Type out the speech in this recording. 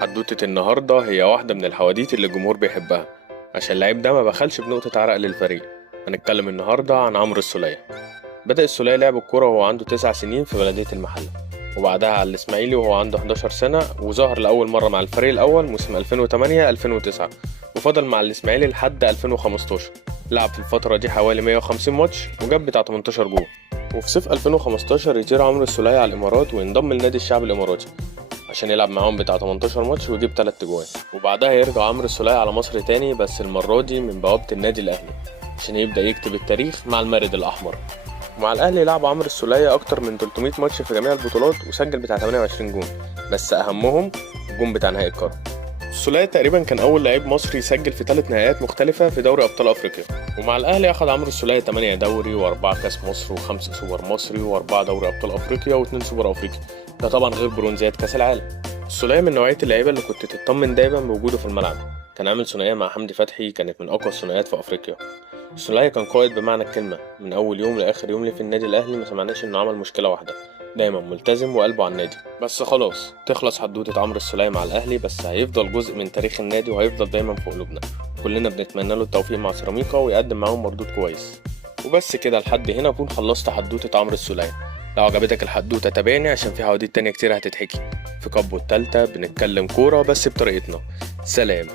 حدوتة النهاردة هي واحدة من الحواديت اللي الجمهور بيحبها عشان اللعيب ده ما بخلش بنقطة عرق للفريق. هنتكلم النهاردة عن عمرو السولية. بدأ السولية لعب الكورة وهو عنده 9 سنين في بلدية المحلة، وبعدها على الإسماعيلي وهو عنده 11 سنة، وظهر لأول مرة مع الفريق الأول موسم 2008-2009، وفضل مع الإسماعيلي لحد 2015. لعب في الفترة دي حوالي 150 ماتش وجاب بتاع 18 جول. وفي صيف 2015 يطير عمرو السولية على الإمارات وينضم لنادي الشعب الإماراتي عشان يلعب معاهم بتاع 18 ماتش ويجيب 3 جوان. وبعدها يرجع عمرو السولية على مصر تاني، بس المرة دي من بوابة النادي الأهلي عشان يبدأ يكتب التاريخ مع المارد الأحمر. ومع الأهلي لعب عمرو السولية أكتر من 300 ماتش في جميع البطولات وسجل بتاع 28 جون، بس أهمهم الجون بتاع نهائي القرن. السولية تقريبا كان أول لعيب مصري يسجل في 3 نهائيات مختلفة في دوري أبطال أفريقيا. ومع الأهلي أخد عمرو السولية 8 دوري و4 كاس مصر و5 سوبر مصري و4 دوري أبطال أفريقيا و2 سوبر أفريقيا، ده طبعا غير برونزيات كاس العالم. السولية من نوعية اللعيبة اللي كنت تطمن دايما بوجوده في الملعب. كان عامل ثنائية مع حمدي فتحي كانت من أقوى الثنائيات في أفريقيا. السولية كان قائد بمعنى الكلمة، من أول يوم لآخر يوم ليه في النادي الأهلي ما سمعناش إنه عمل مشكلة واحدة، دايما ملتزم وقلبه على النادي. بس خلاص تخلص حدوتة عمرو السولية مع الأهلي، بس هيفضل جزء من تاريخ النادي وهيفضل دايما في قلوبنا. كلنا بنتمنى له التوفيق مع سيراميكا ويقدم معاهم مردود كويس. وبس كده لحد هنا أكون خلصت حدوتة عمرو السولية. لو عجبتك الحدوتة تابعني عشان في حواديت تانية كتير هتتحكي. في كابو التالتة بنتكلم كورة بس بطريقتنا. سلام.